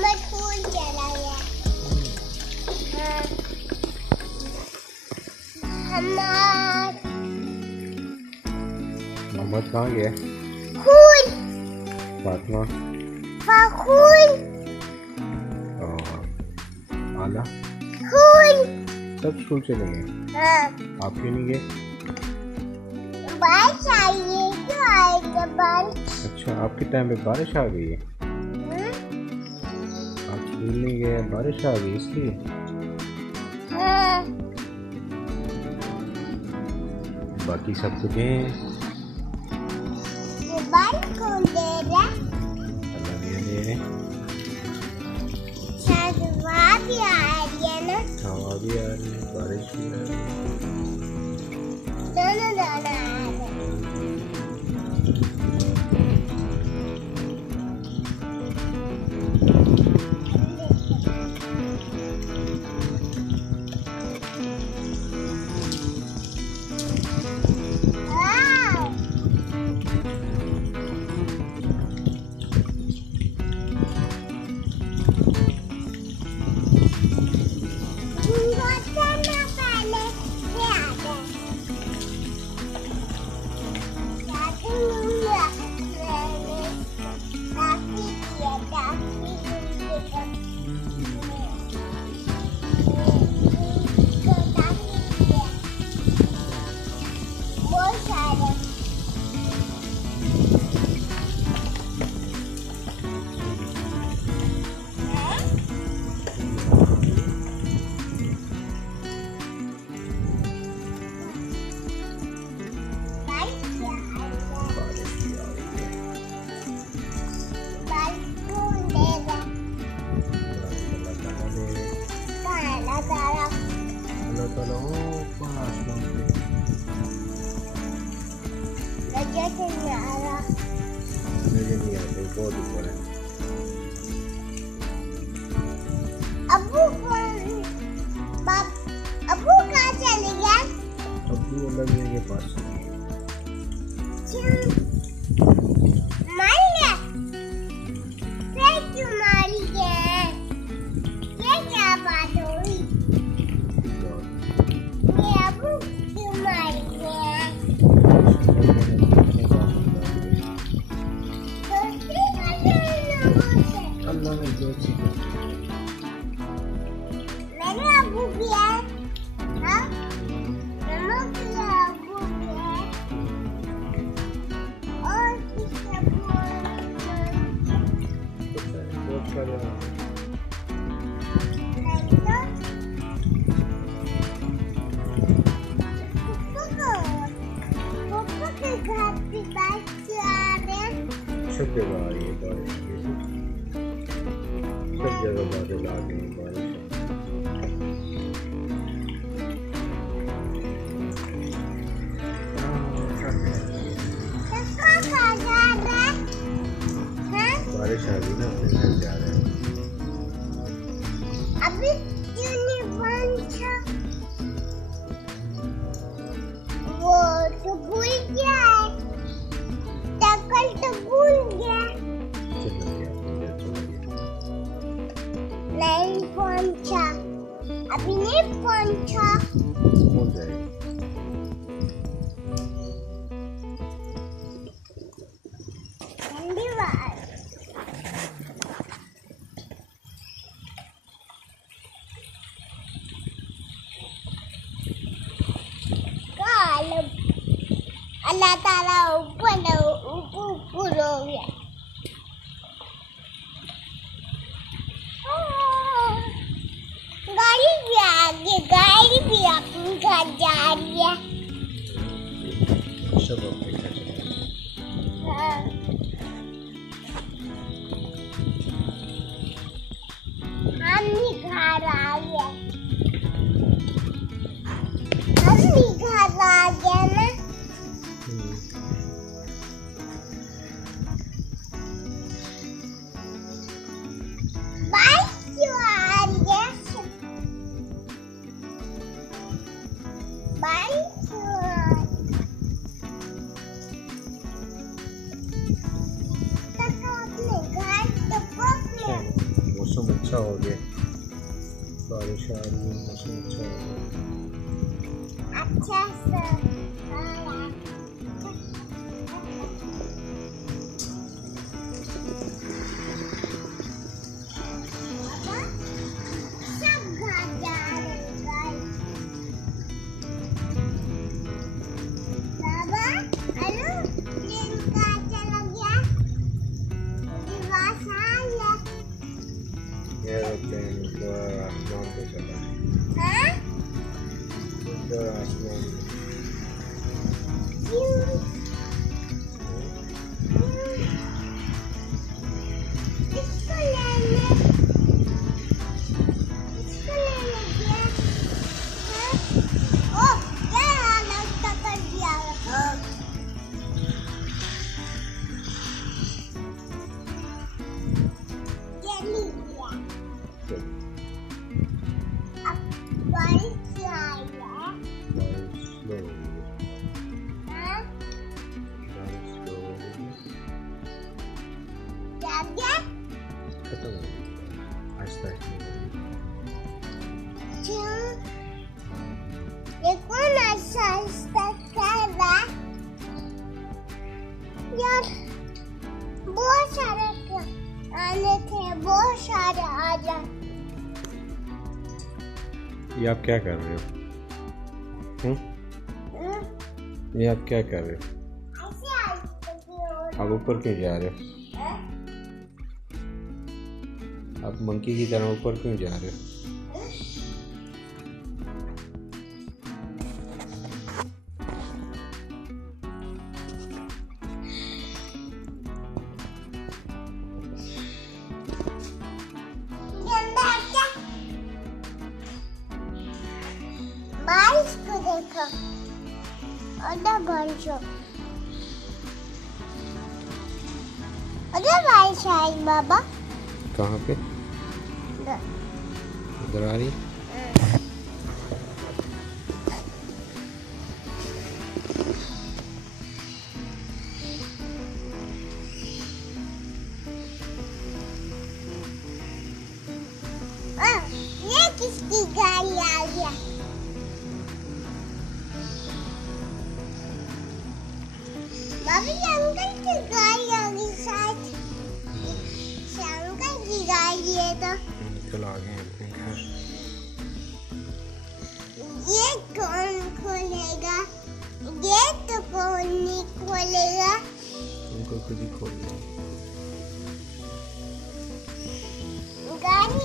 Mohammad school चला गया। मोहम्मद कहाँ गया? स्कूल। फातिमा? स्कूल। आला? स्कूल। सब स्कूल चले गए? हाँ। आप क्यों नहीं गए? बारिश आई है, क्यों आएगा बारिश? अच्छा, आपके टाइम पे बारिश आ गई है? आप स्कूल नहीं गए, बारिश आ गई इसलिए? हाँ। बाकी सब तो गए हैं। ये बारिश कौन दे रहा? अल्लाह दे रहे हैं। शायद हवा भी आ रही है ना? हवा भी आ रही है, बारिश भी आ रही है। दोनों आ रहे हैं। मुझे नहीं आते, बहुत ऊपर है। अब्बू कहाँ चले गए? अब्बू अल्लाह मियां के पास। मर गया? फिर क्यों मर गया? ये क्या बात हुई? ये अब्बू क्यों मर गया? अल्लाह ने जो चीज़ मेरे अब्बू भी है, हाँ? मेरे अब्बू भी है, और किसके अब्बू है? पापा के घर पे बारिश आ रहे हैं। सब जगह आ रही है बारिश, सब जगह बादल आ गए हैं, बारिश। बारिश आ गई ना, अपने घर जा रहे हैं। अभी क्यों नहीं बंद था? वो तो भूल गया है, टक्कर तो भूल गया। नहीं पहुंचा, अभी नहीं पहुंचा। पहुंच जाएगा। धन्यवाद। अल्लाह ताला ऊपर हो गया। गाड़ी भी आगे, गाड़ी भी अपनी घर जा रही है। सब अपने घर जा रहे हैं। हाँ। हम भी घर आ गए, हम भी घर आ गए ना। बाइक क्यों आ रही है? बाइक क्यों आ रही है? मौसम अच्छा हो गया, बारिश आ रही है, मौसम अच्छा हो गया। अच्छा सा सब घर जा रहे हैं बाबा। हेलो, प्लेन का चला गया, दिवास आ गया। एरोप्लेन ऊपर आसमान पे चला, हाँ? ऊपर आसमान में। इसको ले ले गया। हाँ? ओ, क्या हालत कर दिया। ये ले गया। अब बारिश आई है। बारिश स्लो हो गई, हाँ? बारिश स्लो हो गई, क्या गया? खत्म हो गई, आहिस्ता आहिस्ता हो गई। क्यों? ये कौन ऐसा कर रहा है? यार, बहुत सारे आने थे, बहुत सारे आ जाए। ये आप क्या कर रहे हो? ये आप क्या कर रहे हो? ऐसे आइसक्रीम और आप ऊपर क्यों जा रहे हो? आप मंकी की तरह ऊपर क्यों जा रहे हो? बारिश को देखो, उधर बारिश हो, उधर बारिश आई बाबा। कहाँ पे? उधर। इधर आ रही है? ये किसकी गाड़ी आ गया? बाबी, अंकल की गाड़ी आ गई शायद। अंकल की गाड़ी है तो। चलो आगे हैं। ये कौन खोलेगा? गेट तो कौन नहीं खोलेगा? उनको खुद ही खोलना है। गाड़ी